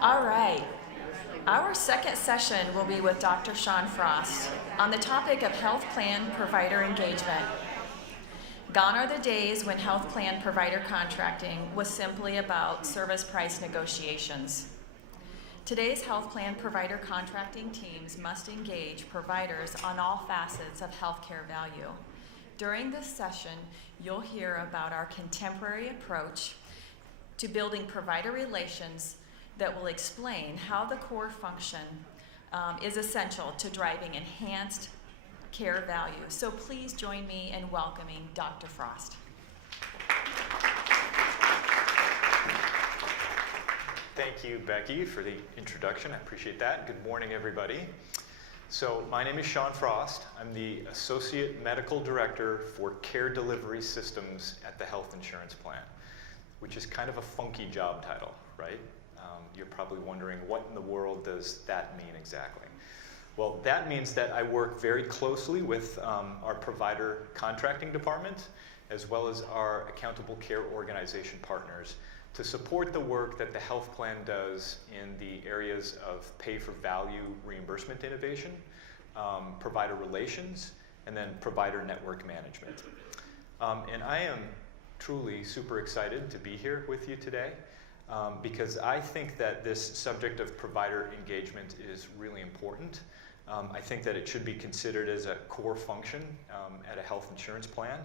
All right. Our second session will be with Dr. Shaun Frost on the topic of health plan provider engagement. Gone are the days when health plan provider contracting was simply about service price negotiations. Today's health plan provider contracting teams must engage providers on all facets of healthcare value. During this session, you'll hear about our contemporary approach to building provider relations that will explain how the core function is essential to driving enhanced care value. So please join me in welcoming Dr. Frost. Thank you, Becky, for the introduction. I appreciate that. Good morning, everybody. So my name is Shaun Frost. I'm the Associate Medical Director for Care Delivery Systems at the Health Insurance Plan, which is kind of a funky job title, right? You're probably wondering, what in the world does that mean exactly? Well, that means that I work very closely with our provider contracting department, as well as our accountable care organization partners, to support the work that the health plan does in the areas of pay-for-value reimbursement innovation, provider relations, and then provider network management. And I am truly super excited to be here with you today because I think that this subject of provider engagement is really important. I think that it should be considered as a core function at a health insurance plan.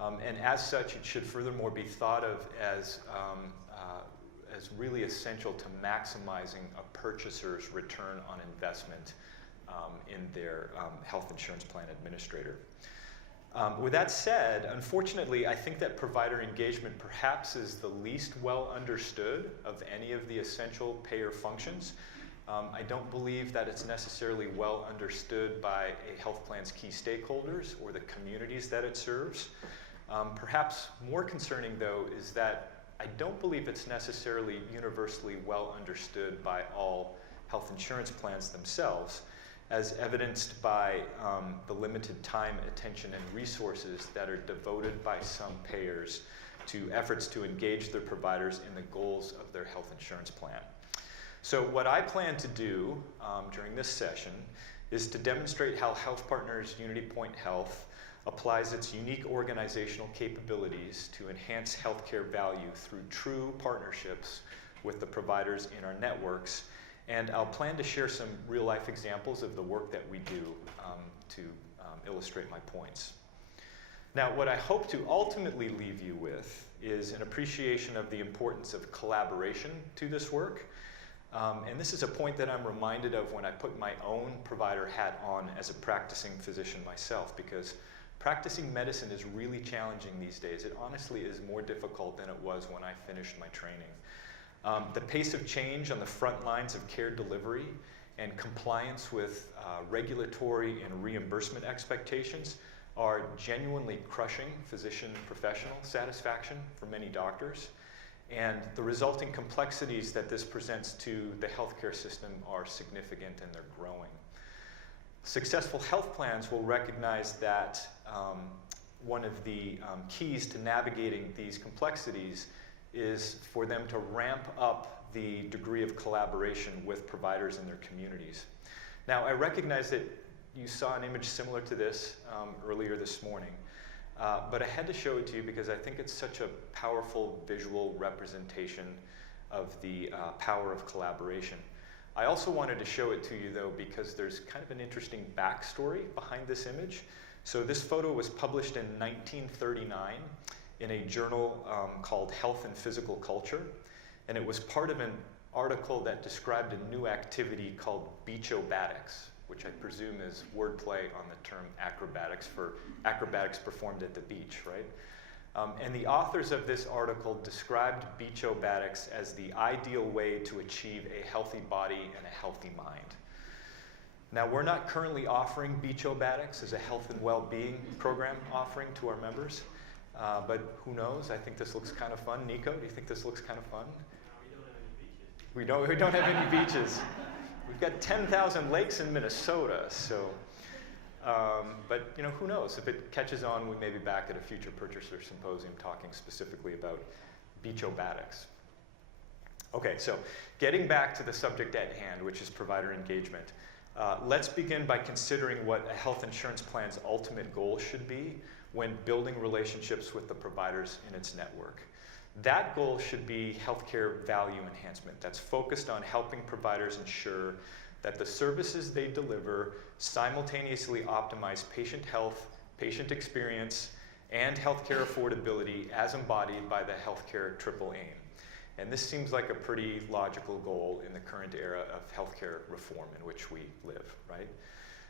And as such, it should furthermore be thought of as really essential to maximizing a purchaser's return on investment in their health insurance plan administrator. With that said, unfortunately, I think that provider engagement perhaps is the least well understood of any of the essential payer functions. I don't believe that it's necessarily well understood by a health plan's key stakeholders or the communities that it serves. Perhaps more concerning, though, is that I don't believe it's necessarily universally well understood by all health insurance plans themselves, as evidenced by the limited time, attention, and resources that are devoted by some payers to efforts to engage their providers in the goals of their health insurance plan. So what I plan to do during this session is to demonstrate how HealthPartners UnityPoint Health applies its unique organizational capabilities to enhance healthcare value through true partnerships with the providers in our networks. And I'll plan to share some real-life examples of the work that we do to illustrate my points. Now, what I hope to ultimately leave you with is an appreciation of the importance of collaboration to this work. And this is a point that I'm reminded of when I put my own provider hat on as a practicing physician myself, because practicing medicine is really challenging these days. It honestly is more difficult than it was when I finished my training. The pace of change on the front lines of care delivery and compliance with regulatory and reimbursement expectations are genuinely crushing physician professional satisfaction for many doctors. And the resulting complexities that this presents to the healthcare system are significant, and they're growing. Successful health plans will recognize that one of the keys to navigating these complexities is for them to ramp up the degree of collaboration with providers in their communities. Now, I recognize that you saw an image similar to this earlier this morning, but I had to show it to you because I think it's such a powerful visual representation of the power of collaboration. I also wanted to show it to you, though, because there's kind of an interesting backstory behind this image. So this photo was published in 1939 in a journal called Health and Physical Culture, and it was part of an article that described a new activity called beachobatics, which I presume is wordplay on the term acrobatics for acrobatics performed at the beach, right? And the authors of this article described beachobatics as the ideal way to achieve a healthy body and a healthy mind. Now, we're not currently offering beachobatics as a health and well-being program offering to our members, but who knows? I think this looks kind of fun. Nico, do you think this looks kind of fun? No, we don't have any beaches. We don't have any beaches. We've got 10,000 lakes in Minnesota, so, but you know, who knows? If it catches on, we may be back at a future purchaser symposium talking specifically about beachobatics. Okay, so getting back to the subject at hand, which is provider engagement, let's begin by considering what a health insurance plan's ultimate goal should be when building relationships with the providers in its network. That goal should be healthcare value enhancement that's focused on helping providers ensure that the services they deliver simultaneously optimize patient health, patient experience, and healthcare affordability as embodied by the healthcare triple aim. And this seems like a pretty logical goal in the current era of healthcare reform in which we live, right?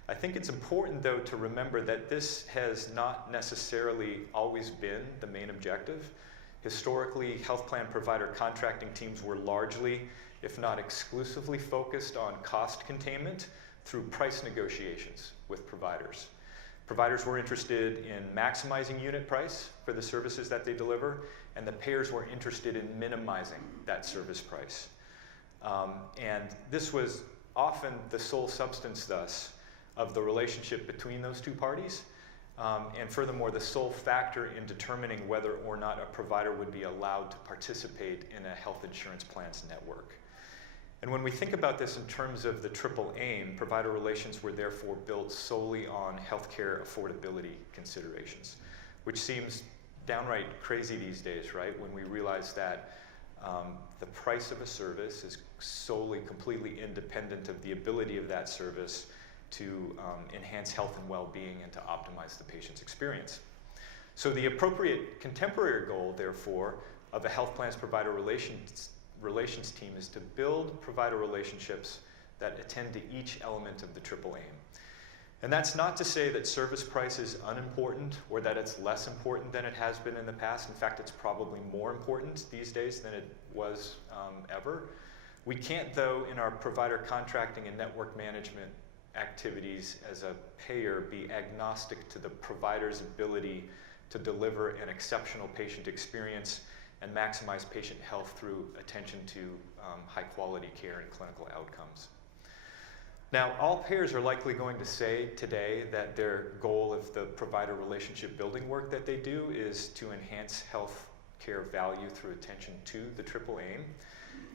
I think it's important, though, to remember that this has not necessarily always been the main objective. Historically, health plan provider contracting teams were largely, if not exclusively, focused on cost containment through price negotiations with providers. Providers were interested in maximizing unit price for the services that they deliver, and the payers were interested in minimizing that service price. And this was often the sole substance, thus, of the relationship between those two parties, and furthermore, the sole factor in determining whether or not a provider would be allowed to participate in a health insurance plan's network. And when we think about this in terms of the triple aim, provider relations were therefore built solely on healthcare affordability considerations, which seems downright crazy these days, right? When we realize that the price of a service is solely, completely independent of the ability of that service to enhance health and well-being and to optimize the patient's experience. So the appropriate contemporary goal, therefore, of a health plan's provider relations team is to build provider relationships that attend to each element of the triple aim. And that's not to say that service price is unimportant or that it's less important than it has been in the past. In fact, it's probably more important these days than it was ever. We can't, though, in our provider contracting and network management activities as a payer, be agnostic to the provider's ability to deliver an exceptional patient experience and maximize patient health through attention to high quality care and clinical outcomes. Now, all payers are likely going to say today that their goal of the provider relationship building work that they do is to enhance health care value through attention to the triple aim.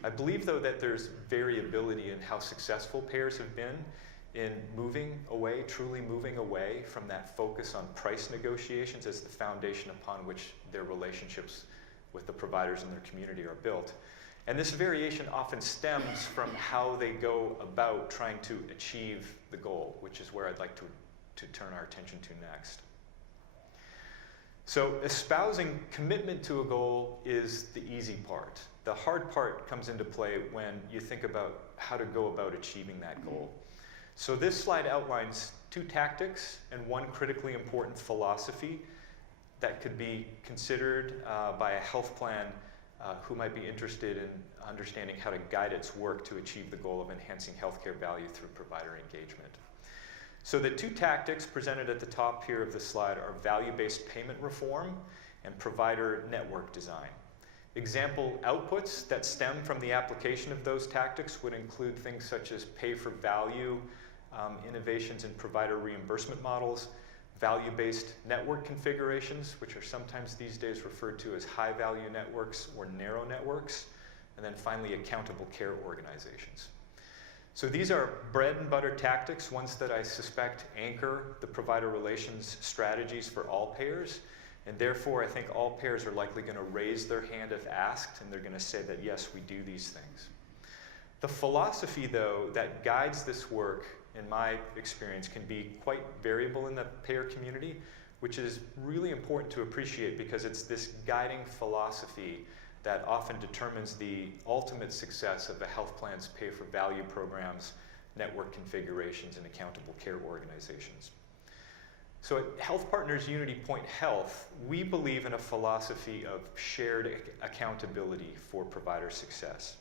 I believe, though, that there's variability in how successful payers have been in truly moving away from that focus on price negotiations as the foundation upon which their relationships with the providers in their community are built. And this variation often stems from how they go about trying to achieve the goal, which is where I'd like to turn our attention to next. So espousing commitment to a goal is the easy part. The hard part comes into play when you think about how to go about achieving that goal. So this slide outlines two tactics and one critically important philosophy that could be considered by a health plan who might be interested in understanding how to guide its work to achieve the goal of enhancing healthcare value through provider engagement. So the two tactics presented at the top here of the slide are value-based payment reform and provider network design. Example outputs that stem from the application of those tactics would include things such as pay-for-value innovations in provider reimbursement models, value-based network configurations, which are sometimes these days referred to as high-value networks or narrow networks, and then finally accountable care organizations. So these are bread and butter tactics, ones that I suspect anchor the provider relations strategies for all payers, and therefore I think all payers are likely going to raise their hand if asked, and they're going to say that yes, we do these things. The philosophy, though, that guides this work, in my experience, can be quite variable in the payer community, which is really important to appreciate because it's this guiding philosophy that often determines the ultimate success of a health plan's pay-for-value programs, network configurations, and accountable care organizations. So at HealthPartners Unity Point Health, we believe in a philosophy of shared accountability for provider success.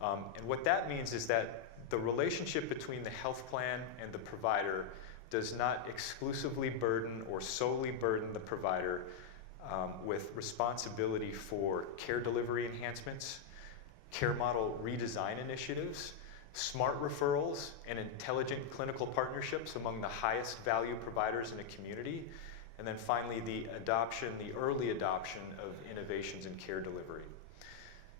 And what that means is that the relationship between the health plan and the provider does not exclusively burden or solely burden the provider with responsibility for care delivery enhancements, care model redesign initiatives, smart referrals, and intelligent clinical partnerships among the highest value providers in a community, and then finally the early adoption of innovations in care delivery.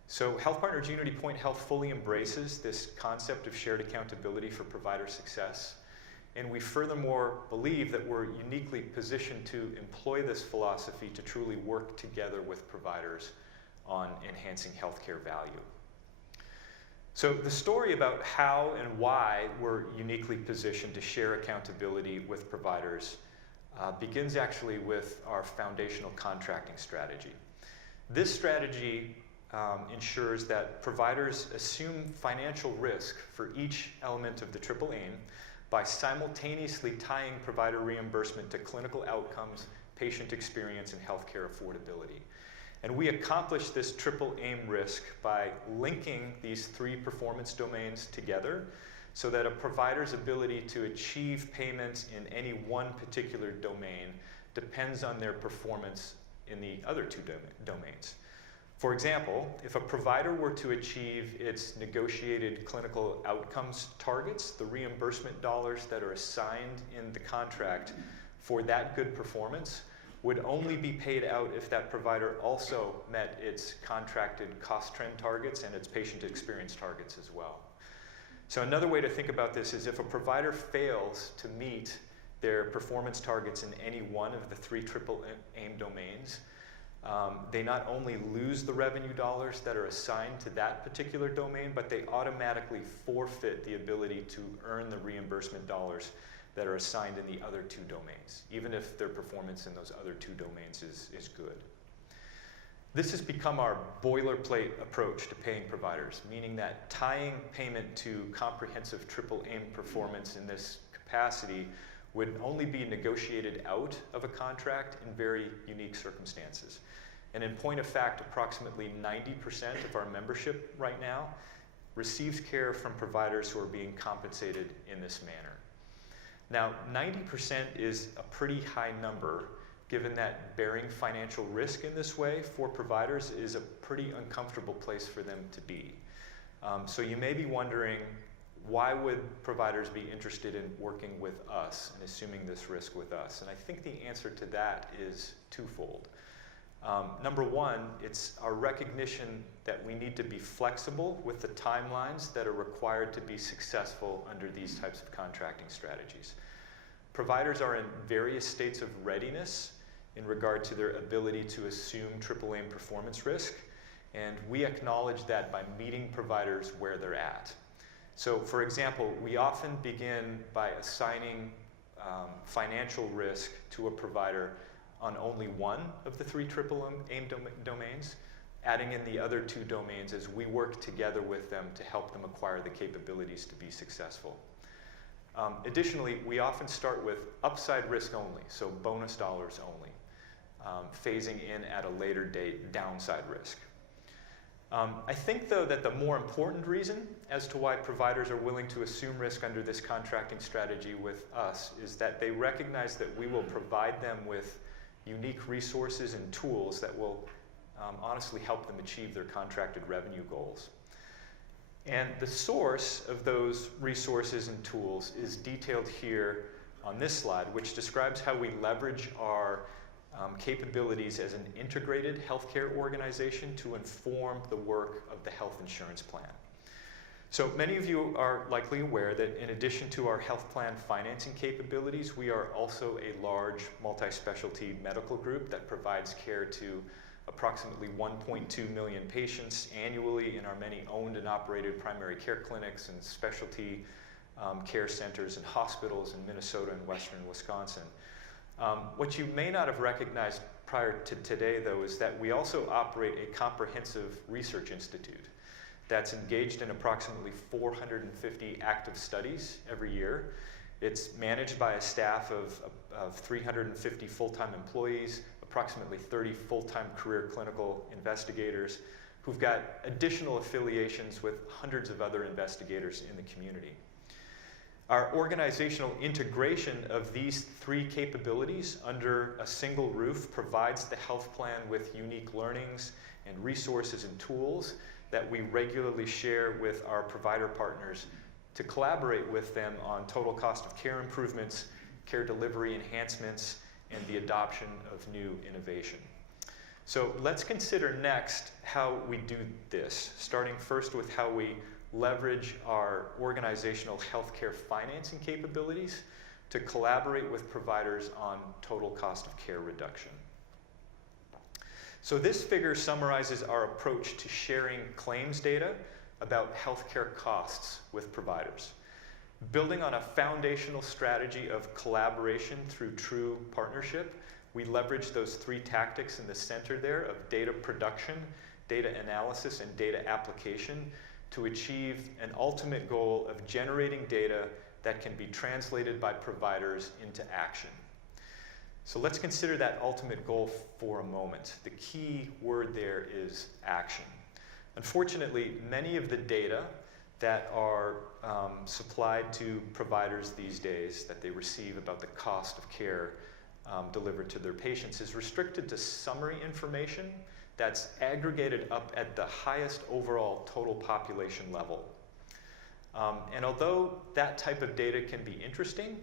So HealthPartners Unity Point Health fully embraces this concept of shared accountability for provider success. And we furthermore believe that we're uniquely positioned to employ this philosophy to truly work together with providers on enhancing healthcare value. So the story about how and why we're uniquely positioned to share accountability with providers begins actually with our foundational contracting strategy. This strategy ensures that providers assume financial risk for each element of the triple aim by simultaneously tying provider reimbursement to clinical outcomes, patient experience, and healthcare affordability. And we accomplish this triple aim risk by linking these three performance domains together so that a provider's ability to achieve payments in any one particular domain depends on their performance in the other two domains. For example, if a provider were to achieve its negotiated clinical outcomes targets, the reimbursement dollars that are assigned in the contract for that good performance would only be paid out if that provider also met its contracted cost trend targets and its patient experience targets as well. So another way to think about this is if a provider fails to meet their performance targets in any one of the three triple aim domains, they not only lose the revenue dollars that are assigned to that particular domain, but they automatically forfeit the ability to earn the reimbursement dollars that are assigned in the other two domains, even if their performance in those other two domains is good. This has become our boilerplate approach to paying providers, meaning that tying payment to comprehensive triple aim performance in this capacity would only be negotiated out of a contract in very unique circumstances. And in point of fact, approximately 90% of our membership right now receives care from providers who are being compensated in this manner. Now, 90% is a pretty high number, given that bearing financial risk in this way for providers is a pretty uncomfortable place for them to be. So you may be wondering, why would providers be interested in working with us and assuming this risk with us? And I think the answer to that is twofold. Number one, it's our recognition that we need to be flexible with the timelines that are required to be successful under these types of contracting strategies. Providers are in various states of readiness in regard to their ability to assume triple aim performance risk, and we acknowledge that by meeting providers where they're at. So, for example, we often begin by assigning financial risk to a provider on only one of the three triple aim domains, adding in the other two domains as we work together with them to help them acquire the capabilities to be successful. Additionally, we often start with upside risk only, so bonus dollars only, phasing in at a later date downside risk. I think, though, that the more important reason as to why providers are willing to assume risk under this contracting strategy with us is that they recognize that we will provide them with unique resources and tools that will honestly help them achieve their contracted revenue goals. And the source of those resources and tools is detailed here on this slide, which describes how we leverage our capabilities as an integrated healthcare organization to inform the work of the health insurance plan. So many of you are likely aware that in addition to our health plan financing capabilities, we are also a large multi-specialty medical group that provides care to approximately 1.2 million patients annually in our many owned and operated primary care clinics and specialty care centers and hospitals in Minnesota and western Wisconsin. What you may not have recognized prior to today, though, is that we also operate a comprehensive research institute that's engaged in approximately 450 active studies every year. It's managed by a staff of 350 full-time employees, approximately 30 full-time career clinical investigators who've got additional affiliations with hundreds of other investigators in the community. Our organizational integration of these three capabilities under a single roof provides the health plan with unique learnings and resources and tools that we regularly share with our provider partners to collaborate with them on total cost of care improvements, care delivery enhancements, and the adoption of new innovation. So let's consider next how we do this, starting first with how we leverage our organizational healthcare financing capabilities to collaborate with providers on total cost of care reduction. So this figure summarizes our approach to sharing claims data about healthcare costs with providers. Building on a foundational strategy of collaboration through true partnership, we leverage those three tactics in the center there of data production, data analysis, and data application to achieve an ultimate goal of generating data that can be translated by providers into action. So let's consider that ultimate goal for a moment. The key word there is action. Unfortunately, many of the data that are supplied to providers these days that they receive about the cost of care delivered to their patients is restricted to summary information that's aggregated up at the highest overall total population level. And although that type of data can be interesting,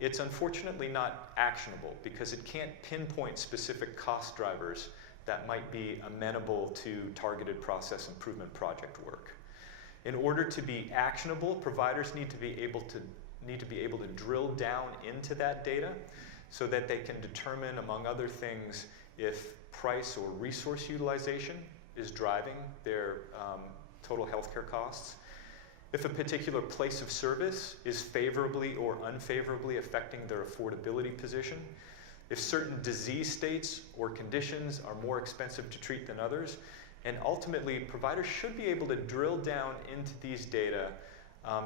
it's unfortunately not actionable because it can't pinpoint specific cost drivers that might be amenable to targeted process improvement project work. In order to be actionable, providers need to be able to drill down into that data so that they can determine, among other things, if price or resource utilization is driving their total healthcare costs, if a particular place of service is favorably or unfavorably affecting their affordability position, if certain disease states or conditions are more expensive to treat than others, and ultimately, providers should be able to drill down into these data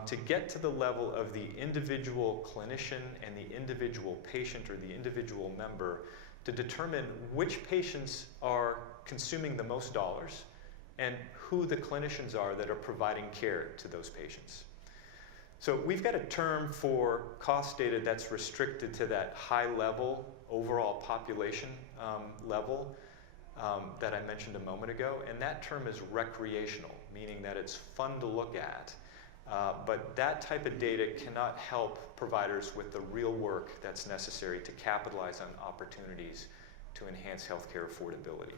to get to the level of the individual clinician and the individual patient or the individual member to determine which patients are consuming the most dollars and who the clinicians are that are providing care to those patients. So we've got a term for cost data that's restricted to that high level overall population level that I mentioned a moment ago, and that term is recreational, meaning that it's fun to look at, but that type of data cannot help providers with the real work that's necessary to capitalize on opportunities to enhance healthcare affordability.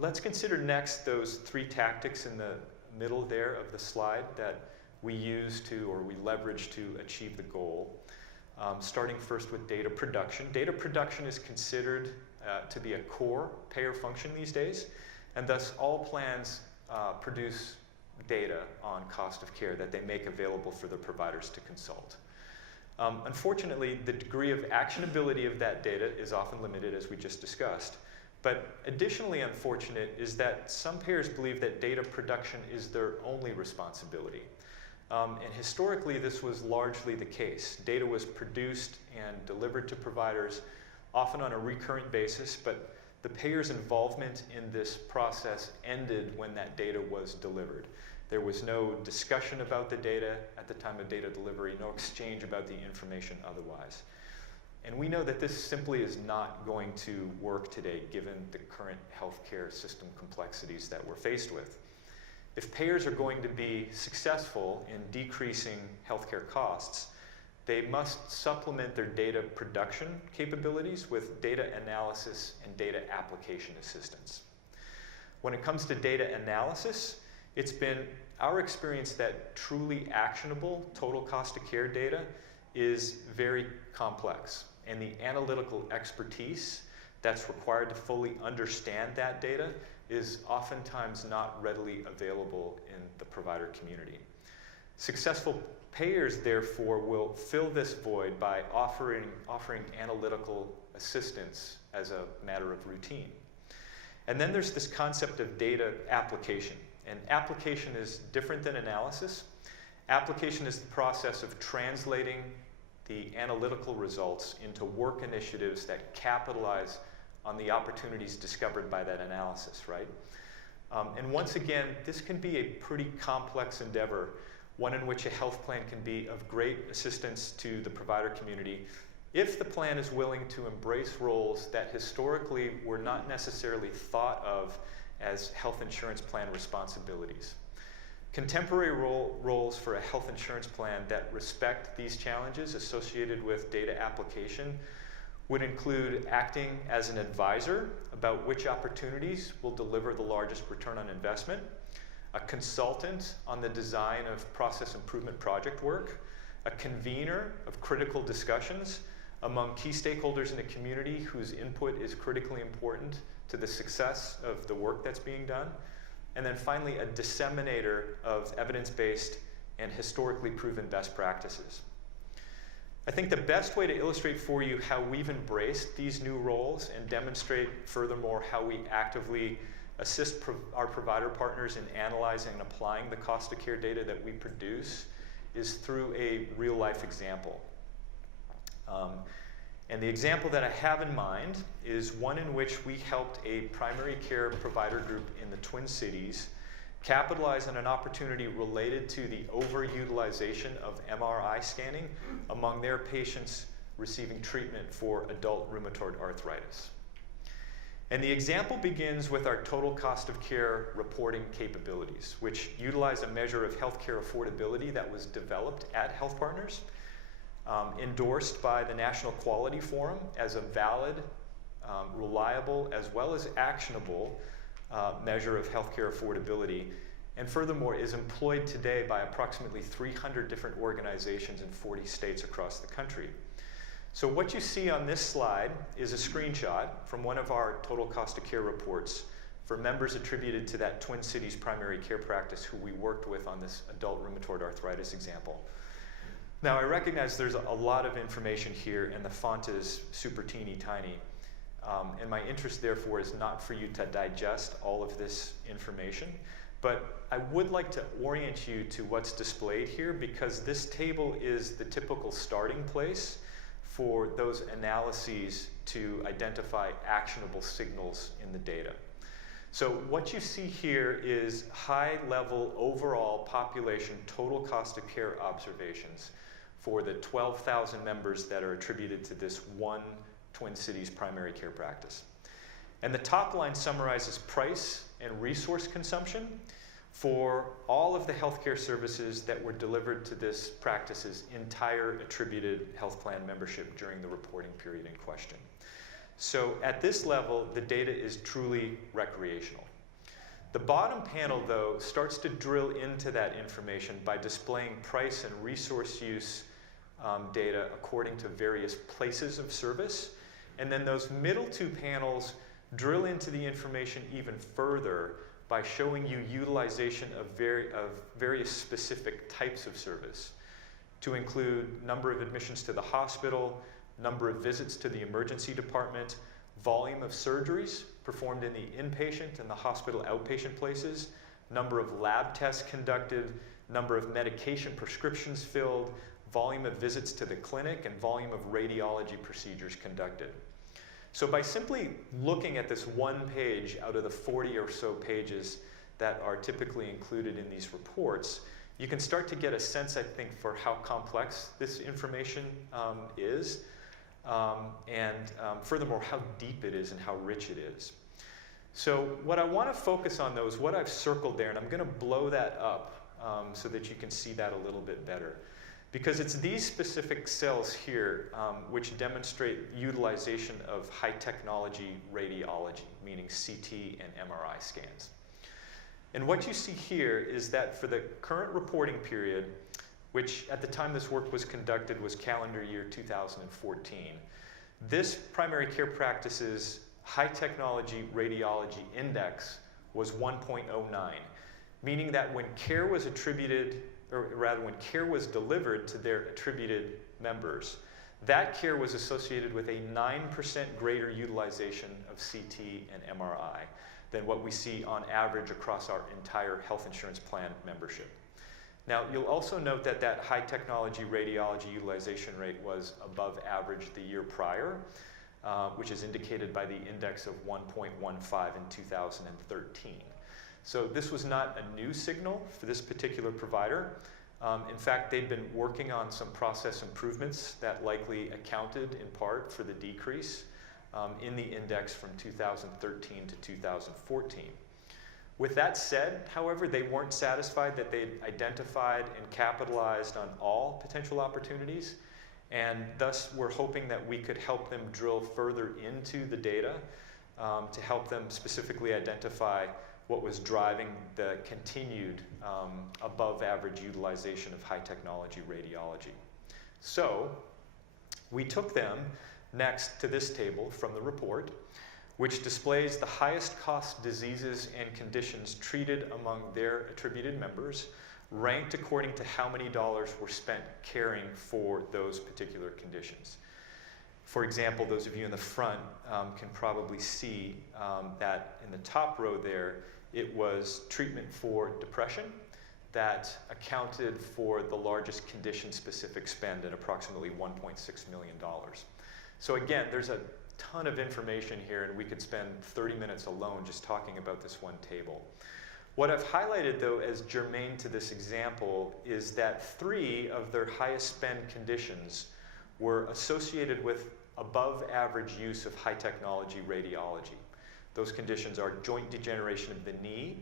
Let's consider next those three tactics in the middle there of the slide that we use to, or we leverage to achieve the goal. Starting first with data production. Data production is considered to be a core payer function these days, and thus all plans produce data on cost of care that they make available for the providers to consult. Unfortunately, the degree of actionability of that data is often limited, as we just discussed. But additionally unfortunate is that some payers believe that data production is their only responsibility. And historically, this was largely the case. Data was produced and delivered to providers often on a recurrent basis, but the payer's involvement in this process ended when that data was delivered. There was no discussion about the data at the time of data delivery, no exchange about the information otherwise. And we know that this simply is not going to work today given the current healthcare system complexities that we're faced with. If payers are going to be successful in decreasing healthcare costs, they must supplement their data production capabilities with data analysis and data application assistance. When it comes to data analysis, it's been our experience that truly actionable total cost of care data is very complex, and the analytical expertise that's required to fully understand that data is oftentimes not readily available in the provider community. Successful payers, therefore, will fill this void by offering analytical assistance as a matter of routine. And then there's this concept of data application. And application is different than analysis. Application is the process of translating the analytical results into work initiatives that capitalize on the opportunities discovered by that analysis, right? And once again, this can be a pretty complex endeavor, one in which a health plan can be of great assistance to the provider community if the plan is willing to embrace roles that historically were not necessarily thought of as health insurance plan responsibilities. Contemporary roles for a health insurance plan that respect these challenges associated with data application would include acting as an advisor about which opportunities will deliver the largest return on investment, a consultant on the design of process improvement project work, a convener of critical discussions among key stakeholders in a community whose input is critically important to the success of the work that's being done, and then finally a disseminator of evidence-based and historically proven best practices. I think the best way to illustrate for you how we've embraced these new roles and demonstrate furthermore how we actively assist our provider partners in analyzing and applying the cost of care data that we produce is through a real-life example. And the example that I have in mind is one in which we helped a primary care provider group in the Twin Cities capitalize on an opportunity related to the overutilization of MRI scanning among their patients receiving treatment for adult rheumatoid arthritis. And the example begins with our total cost of care reporting capabilities, which utilize a measure of healthcare affordability that was developed at HealthPartners, endorsed by the National Quality Forum as a valid, reliable, as well as actionable measure of healthcare affordability, and furthermore is employed today by approximately 300 different organizations in 40 states across the country. So what you see on this slide is a screenshot from one of our total cost of care reports for members attributed to that Twin Cities primary care practice who we worked with on this adult rheumatoid arthritis example. Now, I recognize there's a lot of information here, and the font is super teeny tiny. And my interest, therefore, is not for you to digest all of this information. But I would like to orient you to what's displayed here, because this table is the typical starting place for those analyses to identify actionable signals in the data. So what you see here is high-level overall population total cost of care observations for the 12,000 members that are attributed to this one Twin Cities primary care practice. And the top line summarizes price and resource consumption for all of the healthcare services that were delivered to this practice's entire attributed health plan membership during the reporting period in question. So at this level, the data is truly recreational. The bottom panel, though, starts to drill into that information by displaying price and resource use data according to various places of service. And then those middle two panels drill into the information even further by showing you utilization of various specific types of service, to include number of admissions to the hospital, number of visits to the emergency department, volume of surgeries performed in the inpatient and the hospital outpatient places, number of lab tests conducted, number of medication prescriptions filled, volume of visits to the clinic, and volume of radiology procedures conducted. So by simply looking at this one page out of the 40 or so pages that are typically included in these reports, you can start to get a sense, I think, for how complex this information is, and furthermore, how deep it is and how rich it is. So what I want to focus on, though, is what I've circled there, and I'm going to blow that up so that you can see that a little bit better. Because it's these specific cells here which demonstrate utilization of high technology radiology, meaning CT and MRI scans. And what you see here is that for the current reporting period, which at the time this work was conducted was calendar year 2014, this primary care practice's high technology radiology index was 1.09, meaning that when care was attributed, or rather when care was delivered to their attributed members, that care was associated with a 9% greater utilization of CT and MRI than what we see on average across our entire health insurance plan membership. Now, you'll also note that that high technology radiology utilization rate was above average the year prior, which is indicated by the index of 1.15 in 2013. So this was not a new signal for this particular provider. In fact, they'd been working on some process improvements that likely accounted in part for the decrease in the index from 2013 to 2014. With that said, however, they weren't satisfied that they'd identified and capitalized on all potential opportunities, And thus, we're hoping that we could help them drill further into the data to help them specifically identify what was driving the continued above average utilization of high technology radiology. So we took them next to this table from the report, which displays the highest cost diseases and conditions treated among their attributed members, ranked according to how many dollars were spent caring for those particular conditions. For example, those of you in the front can probably see that in the top row there, it was treatment for depression that accounted for the largest condition-specific spend at approximately $1.6 million. So again, there's a ton of information here, and we could spend 30 minutes alone just talking about this one table. What I've highlighted, though, as germane to this example is that 3 of their highest spend conditions were associated with above average use of high technology radiology. Those conditions are joint degeneration of the knee,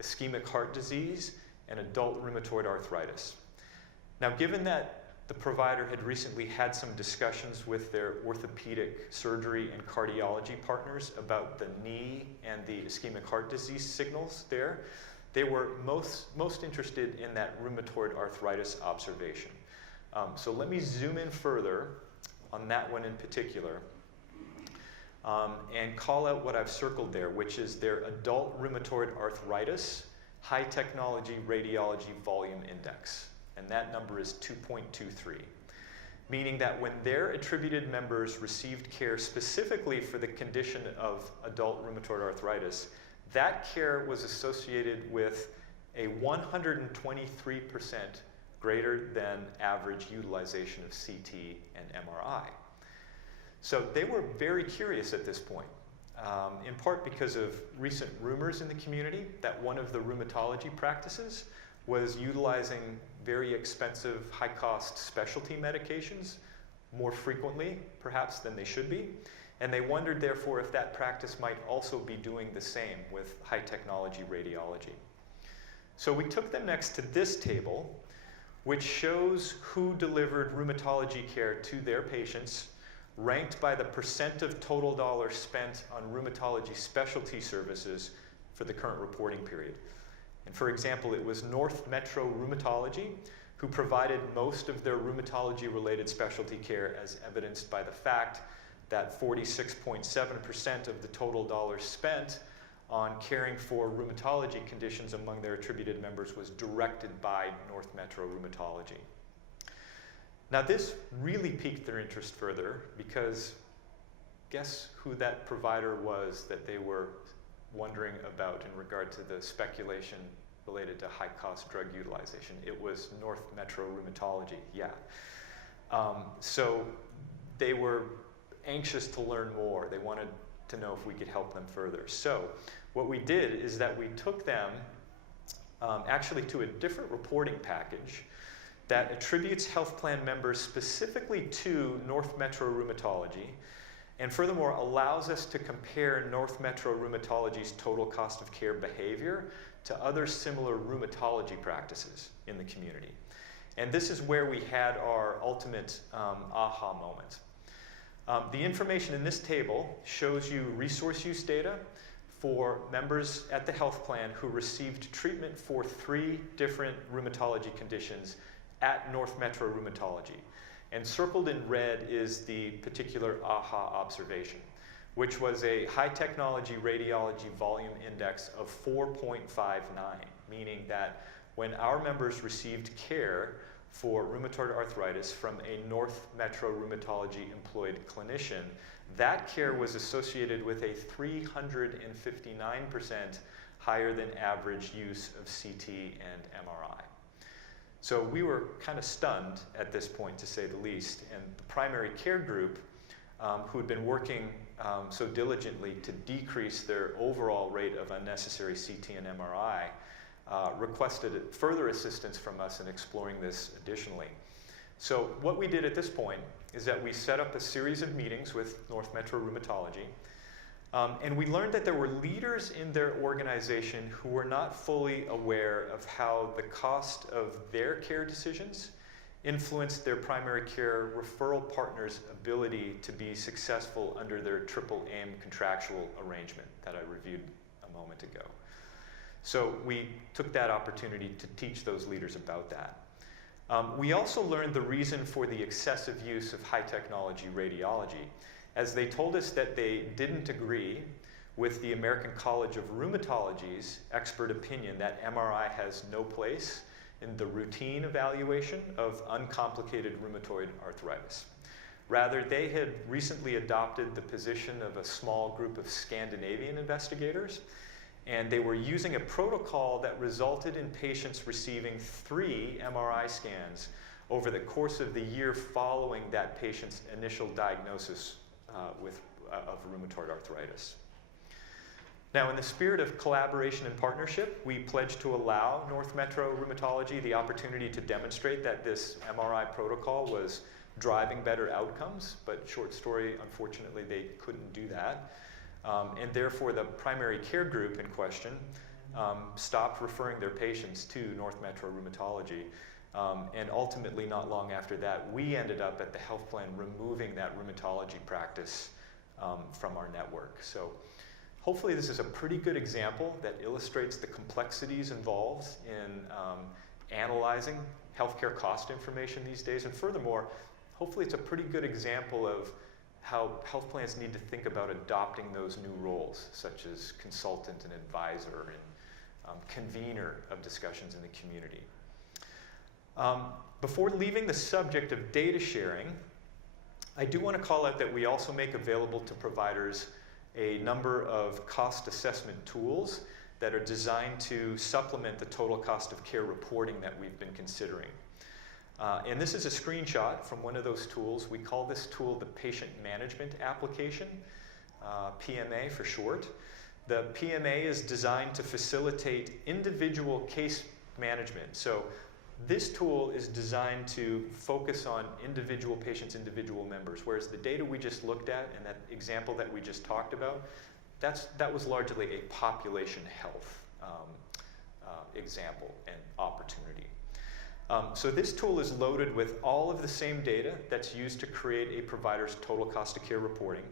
ischemic heart disease, and adult rheumatoid arthritis. Now, given that the provider had recently had some discussions with their orthopedic surgery and cardiology partners about the knee and the ischemic heart disease signals there, they were most interested in that rheumatoid arthritis observation. So let me zoom in further on that one in particular and call out what I've circled there, which is their adult rheumatoid arthritis high technology radiology volume index. And that number is 2.23, meaning that when their attributed members received care specifically for the condition of adult rheumatoid arthritis, that care was associated with a 123% greater than average utilization of CT and MRI. So they were very curious at this point, in part because of recent rumors in the community that one of the rheumatology practices was utilizing very expensive, high-cost specialty medications more frequently, perhaps, than they should be. And they wondered, therefore, if that practice might also be doing the same with high-technology radiology. So we took them next to this table, which shows who delivered rheumatology care to their patients, ranked by the percent of total dollars spent on rheumatology specialty services for the current reporting period. And for example, it was North Metro Rheumatology who provided most of their rheumatology-related specialty care, as evidenced by the fact that 46.7% of the total dollars spent on caring for rheumatology conditions among their attributed members was directed by North Metro Rheumatology. Now, this really piqued their interest further because guess who that provider was that they were wondering about in regard to the speculation related to high-cost drug utilization? It was North Metro Rheumatology, yeah. So they were anxious to learn more. They wanted to know if we could help them further. So what we did is that we took them actually to a different reporting package that attributes health plan members specifically to North Metro Rheumatology, and furthermore allows us to compare North Metro Rheumatology's total cost of care behavior to other similar rheumatology practices in the community. And this is where we had our ultimate aha moment. The information in this table shows you resource use data for members at the health plan who received treatment for 3 different rheumatology conditions at North Metro Rheumatology. And circled in red is the particular AHA observation, which was a high technology radiology volume index of 4.59, meaning that when our members received care for rheumatoid arthritis from a North Metro Rheumatology employed clinician, that care was associated with a 359% higher than average use of CT and MRI. So we were kind of stunned at this point, to say the least, and the primary care group, who had been working so diligently to decrease their overall rate of unnecessary CT and MRI, requested further assistance from us in exploring this additionally. So what we did at this point is that we set up a series of meetings with North Metro Rheumatology, and we learned that there were leaders in their organization who were not fully aware of how the cost of their care decisions influenced their primary care referral partners' ability to be successful under their triple aim contractual arrangement that I reviewed a moment ago. So we took that opportunity to teach those leaders about that. We also learned the reason for the excessive use of high technology radiology, as they told us that they didn't agree with the American College of Rheumatology's expert opinion that MRI has no place in the routine evaluation of uncomplicated rheumatoid arthritis. Rather, they had recently adopted the position of a small group of Scandinavian investigators, and they were using a protocol that resulted in patients receiving 3 MRI scans over the course of the year following that patient's initial diagnosis of rheumatoid arthritis. Now, in the spirit of collaboration and partnership, we pledged to allow North Metro Rheumatology the opportunity to demonstrate that this MRI protocol was driving better outcomes, but short story, unfortunately, they couldn't do that. And therefore, the primary care group in question stopped referring their patients to North Metro Rheumatology. And ultimately, not long after that, we ended up at the health plan removing that rheumatology practice from our network. So hopefully this is a pretty good example that illustrates the complexities involved in analyzing healthcare cost information these days. And furthermore, hopefully it's a pretty good example of how health plans need to think about adopting those new roles, such as consultant and advisor and convener of discussions in the community. Before leaving the subject of data sharing, I do want to call out that we also make available to providers a number of cost assessment tools that are designed to supplement the total cost of care reporting that we've been considering. And this is a screenshot from one of those tools. We call this tool the Patient Management Application, PMA for short. The PMA is designed to facilitate individual case management. So this tool is designed to focus on individual patients, individual members, whereas the data we just looked at and that example that we just talked about, that was largely a population health example and opportunity. So this tool is loaded with all of the same data that's used to create a provider's total cost of care reporting.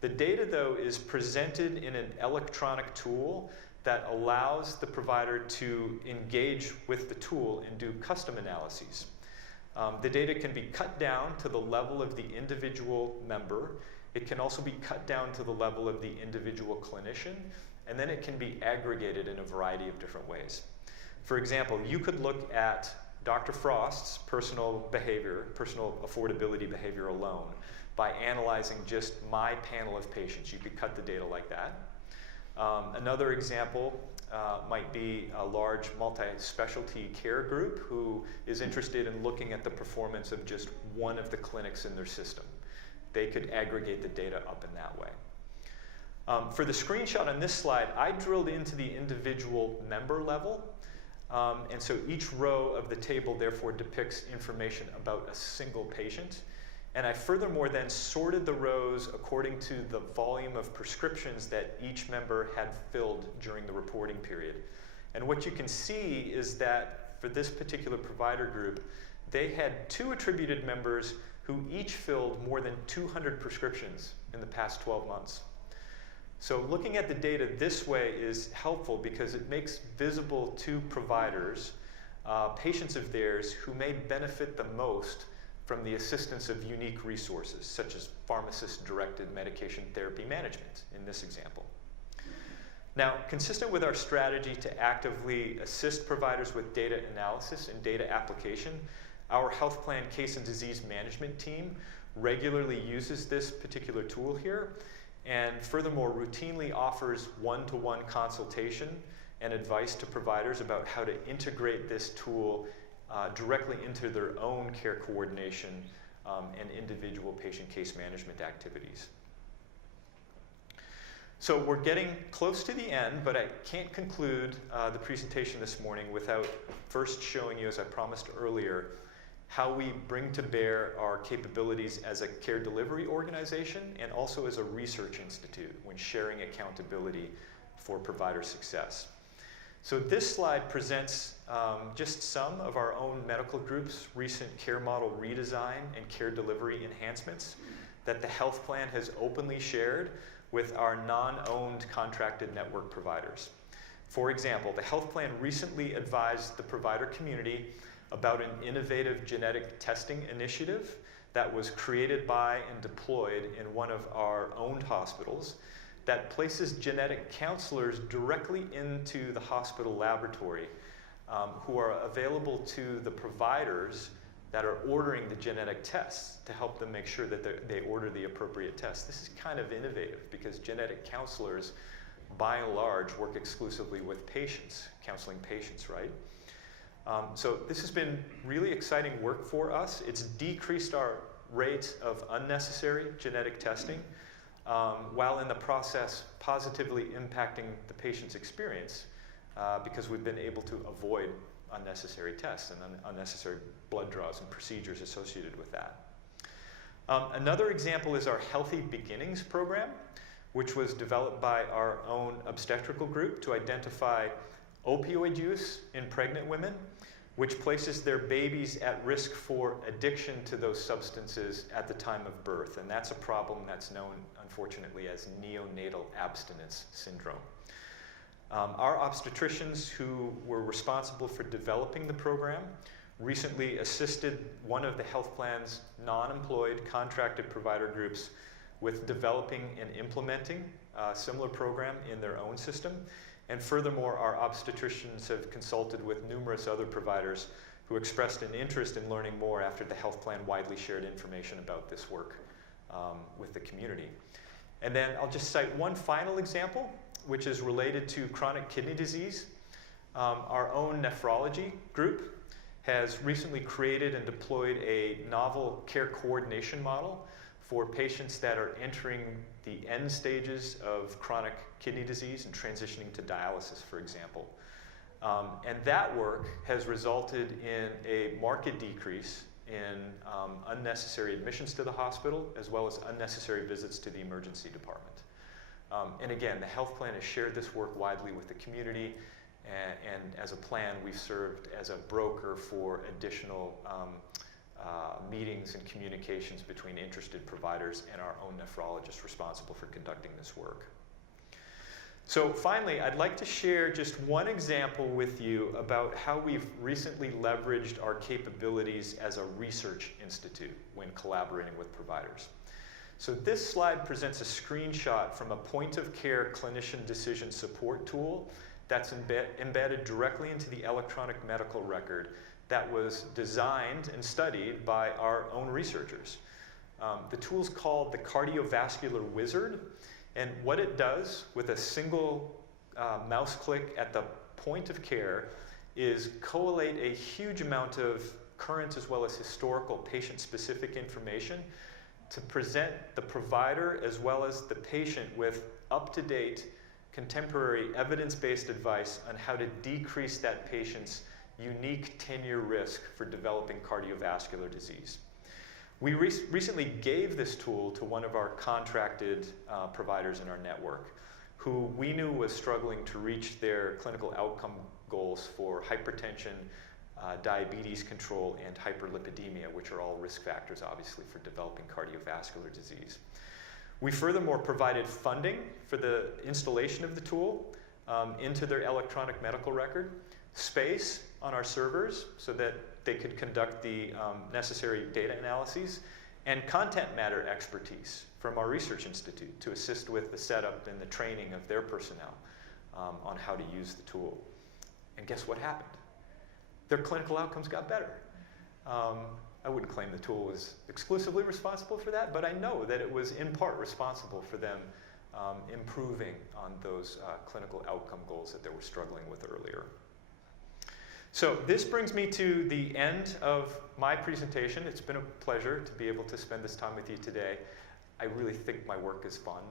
The data, though, is presented in an electronic tool that allows the provider to engage with the tool and do custom analyses. The data can be cut down to the level of the individual member. It can also be cut down to the level of the individual clinician, and then it can be aggregated in a variety of different ways. For example, you could look at Dr. Frost's personal behavior, personal affordability behavior alone by analyzing just my panel of patients. You could cut the data like that. Another example might be a large multi-specialty care group who is interested in looking at the performance of just one of the clinics in their system. They could aggregate the data up in that way. For the screenshot on this slide, I drilled into the individual member level. And so each row of the table therefore depicts information about a single patient. And I furthermore then sorted the rows according to the volume of prescriptions that each member had filled during the reporting period. And what you can see is that for this particular provider group, they had 2 attributed members who each filled more than 200 prescriptions in the past 12 months. So looking at the data this way is helpful because it makes visible to providers patients of theirs who may benefit the most from the assistance of unique resources, such as pharmacist-directed medication therapy management in this example. Now, consistent with our strategy to actively assist providers with data analysis and data application, our health plan case and disease management team regularly uses this particular tool here, and furthermore routinely offers one-to-one consultation and advice to providers about how to integrate this tool directly into their own care coordination and individual patient case management activities. So we're getting close to the end, but I can't conclude the presentation this morning without first showing you, as I promised earlier, how we bring to bear our capabilities as a care delivery organization and also as a research institute when sharing accountability for provider success. So this slide presents just some of our own medical groups' recent care model redesign and care delivery enhancements that the health plan has openly shared with our non-owned contracted network providers. For example, the health plan recently advised the provider community about an innovative genetic testing initiative that was created by and deployed in one of our owned hospitals that places genetic counselors directly into the hospital laboratory who are available to the providers that are ordering the genetic tests to help them make sure that they order the appropriate tests. This is kind of innovative because genetic counselors, by and large, work exclusively with patients, counseling patients, right? So this has been really exciting work for us. It's decreased our rate of unnecessary genetic testing, while in the process positively impacting the patient's experience because we've been able to avoid unnecessary tests and unnecessary blood draws and procedures associated with that. Another example is our Healthy Beginnings program, which was developed by our own obstetrical group to identify opioid use in pregnant women, which places their babies at risk for addiction to those substances at the time of birth. And that's a problem that's known, unfortunately, as neonatal abstinence syndrome. Our obstetricians who were responsible for developing the program recently assisted one of the health plan's non-employed contracted provider groups with developing and implementing a similar program in their own system. And furthermore, our obstetricians have consulted with numerous other providers who expressed an interest in learning more after the health plan widely shared information about this work with the community. And then I'll just cite one final example, which is related to chronic kidney disease. Our own nephrology group has recently created and deployed a novel care coordination model for patients that are entering the end stages of chronic kidney disease and transitioning to dialysis, for example. And that work has resulted in a marked decrease in unnecessary admissions to the hospital, as well as unnecessary visits to the emergency department. And again, the health plan has shared this work widely with the community, and as a plan, we've served as a broker for additional meetings and communications between interested providers and our own nephrologists responsible for conducting this work. So finally, I'd like to share just one example with you about how we've recently leveraged our capabilities as a research institute when collaborating with providers. So this slide presents a screenshot from a point-of-care clinician decision support tool that's embedded directly into the electronic medical record that was designed and studied by our own researchers. The tool's called the Cardiovascular Wizard, and what it does with a single mouse click at the point of care is collate a huge amount of current as well as historical patient-specific information to present the provider as well as the patient with up-to-date, contemporary, evidence-based advice on how to decrease that patient's unique 10-year risk for developing cardiovascular disease. We recently gave this tool to one of our contracted providers in our network who we knew was struggling to reach their clinical outcome goals for hypertension, diabetes control, and hyperlipidemia, which are all risk factors, obviously, for developing cardiovascular disease. We furthermore provided funding for the installation of the tool into their electronic medical record, space on our servers so that they could conduct the necessary data analyses, and content matter expertise from our research institute to assist with the setup and the training of their personnel on how to use the tool. And guess what happened? Their clinical outcomes got better. I wouldn't claim the tool was exclusively responsible for that, but I know that it was in part responsible for them improving on those clinical outcome goals that they were struggling with earlier. So this brings me to the end of my presentation. It's been a pleasure to be able to spend this time with you today. I really think my work is fun.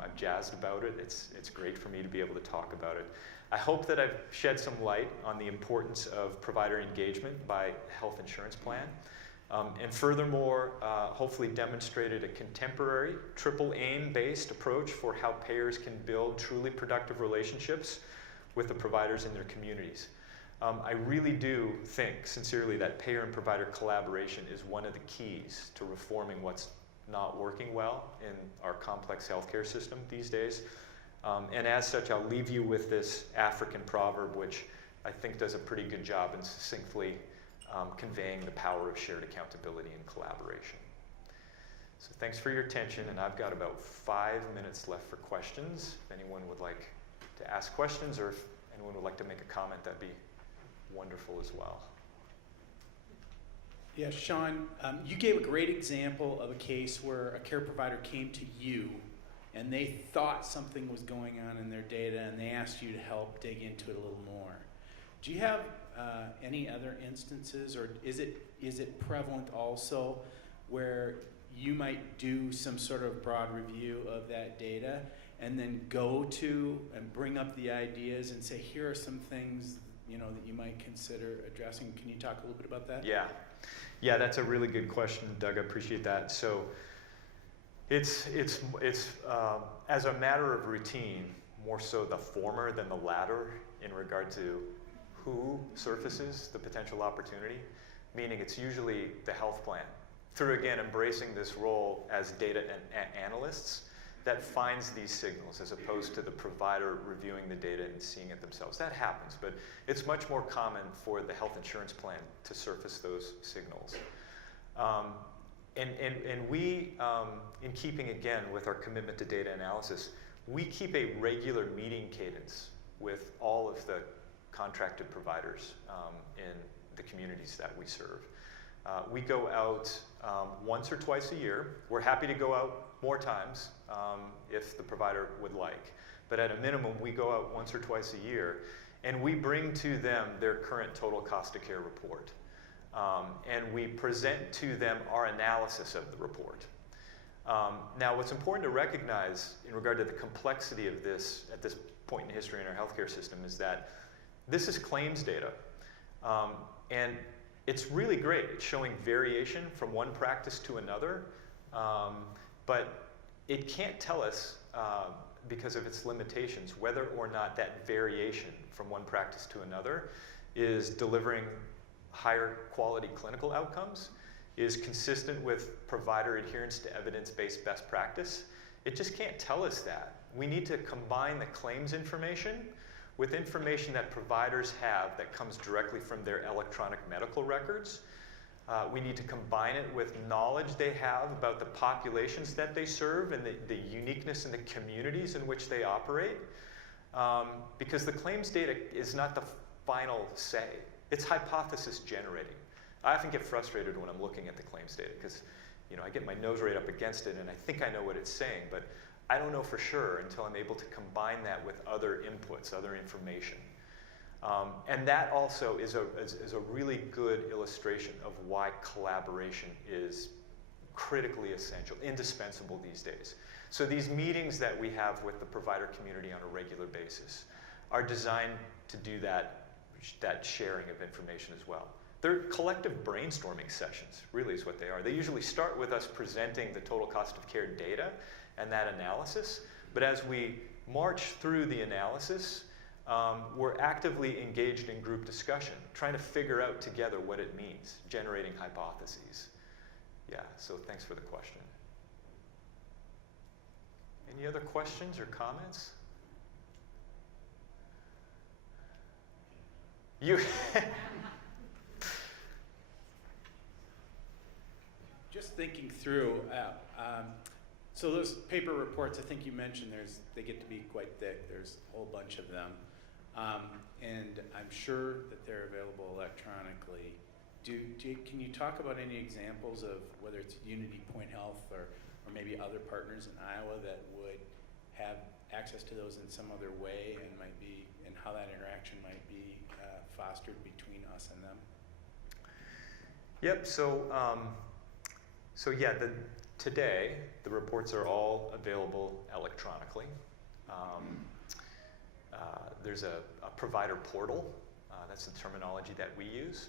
I'm jazzed about it. It's great for me to be able to talk about it. I hope that I've shed some light on the importance of provider engagement by health insurance plan. And furthermore, hopefully demonstrated a contemporary, triple aim-based approach for how payers can build truly productive relationships with the providers in their communities. I really do think, sincerely, that payer and provider collaboration is one of the keys to reforming what's not working well in our complex healthcare system these days. And as such, I'll leave you with this African proverb, which I think does a pretty good job in succinctly conveying the power of shared accountability and collaboration. So thanks for your attention, and I've got about 5 minutes left for questions. If anyone would like to ask questions, or if anyone would like to make a comment, that'd be wonderful as well. Yeah, Shaun, you gave a great example of a case where a care provider came to you and they thought something was going on in their data and they asked you to help dig into it a little more. Do you have any other instances, or is it prevalent also where you might do some sort of broad review of that data and then go to and bring up the ideas and say, here are some things that you might consider addressing? Can you talk a little bit about that? Yeah, that's a really good question, Doug. I appreciate that. So it's as a matter of routine, more so the former than the latter in regard to who surfaces the potential opportunity, meaning it's usually the health plan, through, again, embracing this role as data analysts that finds these signals, as opposed to the provider reviewing the data and seeing it themselves. That happens, but it's much more common for the health insurance plan to surface those signals. And we, in keeping, again, with our commitment to data analysis, we keep a regular meeting cadence with all of the contracted providers in the communities that we serve. We go out once or twice a year. We're happy to go out more times if the provider would like. But at a minimum, we go out once or twice a year, and we bring to them their current total cost of care report. And we present to them our analysis of the report. Now, what's important to recognize in regard to the complexity of this at this point in history in our healthcare system is that this is claims data. And it's really great. It's showing variation from one practice to another. But it can't tell us, because of its limitations, whether or not that variation from one practice to another is delivering higher quality clinical outcomes, is consistent with provider adherence to evidence-based best practice. It just can't tell us that. We need to combine the claims information with information that providers have that comes directly from their electronic medical records. We need to combine it with knowledge they have about the populations that they serve and the uniqueness in the communities in which they operate. Because the claims data is not the final say. It's hypothesis generating. I often get frustrated when I'm looking at the claims data because I get my nose right up against it and I think I know what it's saying, but I don't know for sure until I'm able to combine that with other inputs, other information. And that also is a really good illustration of why collaboration is critically essential, indispensable these days. So these meetings that we have with the provider community on a regular basis are designed to do that sharing of information as well. They're collective brainstorming sessions, really is what they are. They usually start with us presenting the total cost of care data and that analysis, but as we march through the analysis, we're actively engaged in group discussion, trying to figure out together what it means, generating hypotheses. Yeah, so thanks for the question. Any other questions or comments? You Just thinking through, so those paper reports, I think you mentioned they get to be quite thick. There's a whole bunch of them. And I'm sure that they're available electronically. Can you talk about any examples of whether it's Unity Point Health or maybe other partners in Iowa that would have access to those in some other way and how that interaction might be fostered between us and them? Yep, so yeah, today the reports are all available electronically. There's a provider portal, that's the terminology that we use,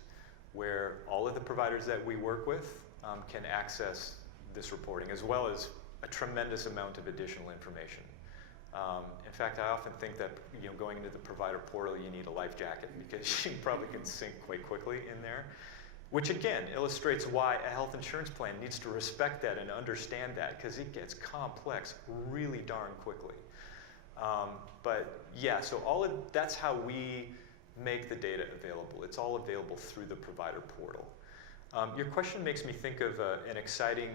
where all of the providers that we work with can access this reporting, as well as a tremendous amount of additional information. In fact, I often think that going into the provider portal, you need a life jacket because you probably can sink quite quickly in there, which again illustrates why a health insurance plan needs to respect that and understand that, because it gets complex really darn quickly. But yeah, so that's how we make the data available. It's all available through the provider portal. Your question makes me think of an exciting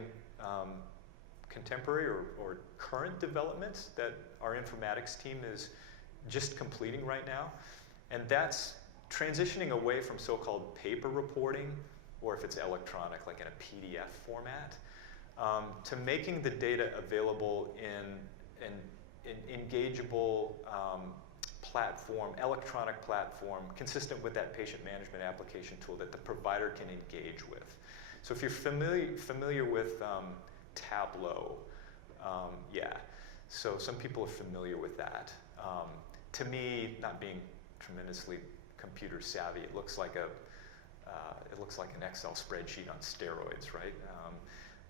contemporary or current development that our informatics team is just completing right now, and that's transitioning away from so-called paper reporting, or if it's electronic, like in a PDF format, to making the data available in an engageable platform, electronic platform, consistent with that patient management application tool that the provider can engage with. So if you're familiar with Tableau, yeah, so some people are familiar with that. To me, not being tremendously computer savvy, it looks like an Excel spreadsheet on steroids, right?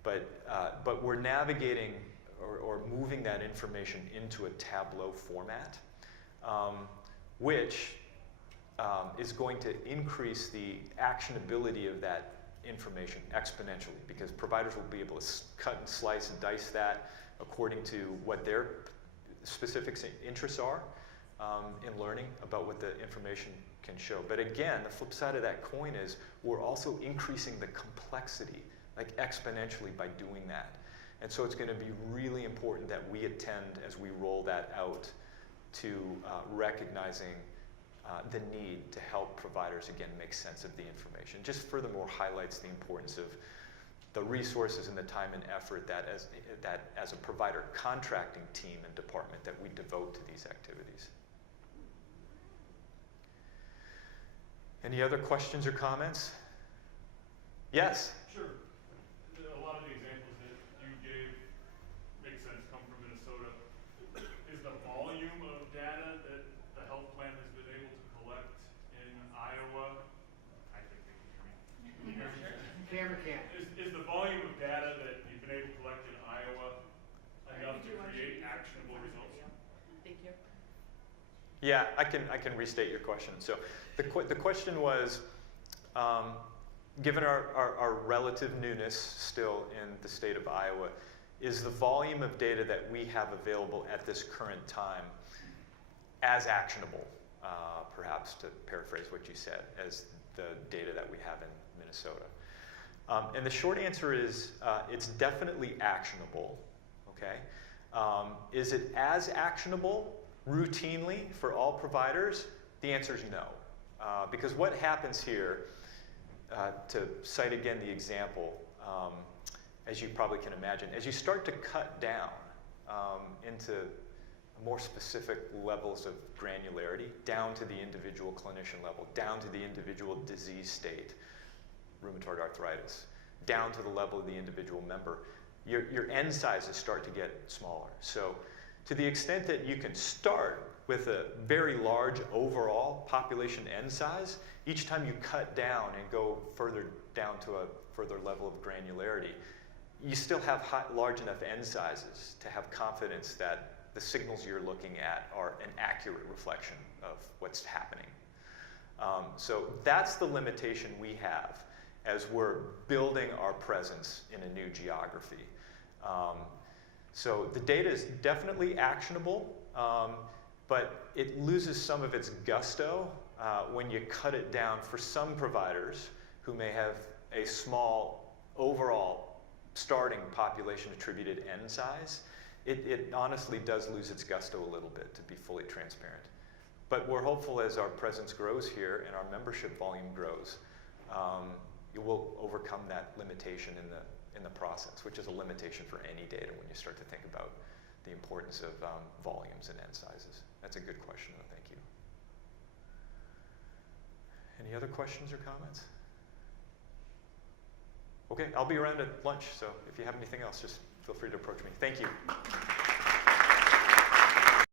But we're navigating or moving that information into a Tableau format, which is going to increase the actionability of that information exponentially, because providers will be able to cut and slice and dice that according to what their specific interests are in learning about what the information can show. But again, the flip side of that coin is we're also increasing the complexity, like exponentially, by doing that. And so it's going to be really important that we attend as we roll that out to recognizing the need to help providers, again, make sense of the information. Just furthermore highlights the importance of the resources and the time and effort that as a provider contracting team and department that we devote to these activities. Any other questions or comments? Yes? Sure. A lot of the examples that you gave make sense, come from Minnesota. Is the volume of data that the health plan has been able to collect in Iowa, I think they can hear me. Camera can't. Is the volume of data that you've been able to collect in Iowa enough to create actionable results? Thank you. Yeah, I can restate your question. So the question was, given our relative newness still in the state of Iowa, is the volume of data that we have available at this current time as actionable, perhaps to paraphrase what you said, as the data that we have in Minnesota? And the short answer is it's definitely actionable, okay? Is it as actionable routinely for all providers? The answer is no. Because what happens here, to cite again the example, as you probably can imagine, as you start to cut down into more specific levels of granularity, down to the individual clinician level, down to the individual disease state, rheumatoid arthritis, down to the level of the individual member, your n sizes start to get smaller. So to the extent that you can start with a very large overall population n size, each time you cut down and go further down to a further level of granularity, you still have large enough n sizes to have confidence that the signals you're looking at are an accurate reflection of what's happening. So that's the limitation we have as we're building our presence in a new geography. So the data is definitely actionable, but it loses some of its gusto when you cut it down for some providers who may have a small overall starting population attributed n size. It honestly does lose its gusto a little bit, to be fully transparent. But we're hopeful as our presence grows here and our membership volume grows, it will overcome that limitation in the process, which is a limitation for any data when you start to think about the importance of volumes and n sizes. That's a good question, though. Thank you. Any other questions or comments? Okay, I'll be around at lunch, so if you have anything else, just feel free to approach me. Thank you.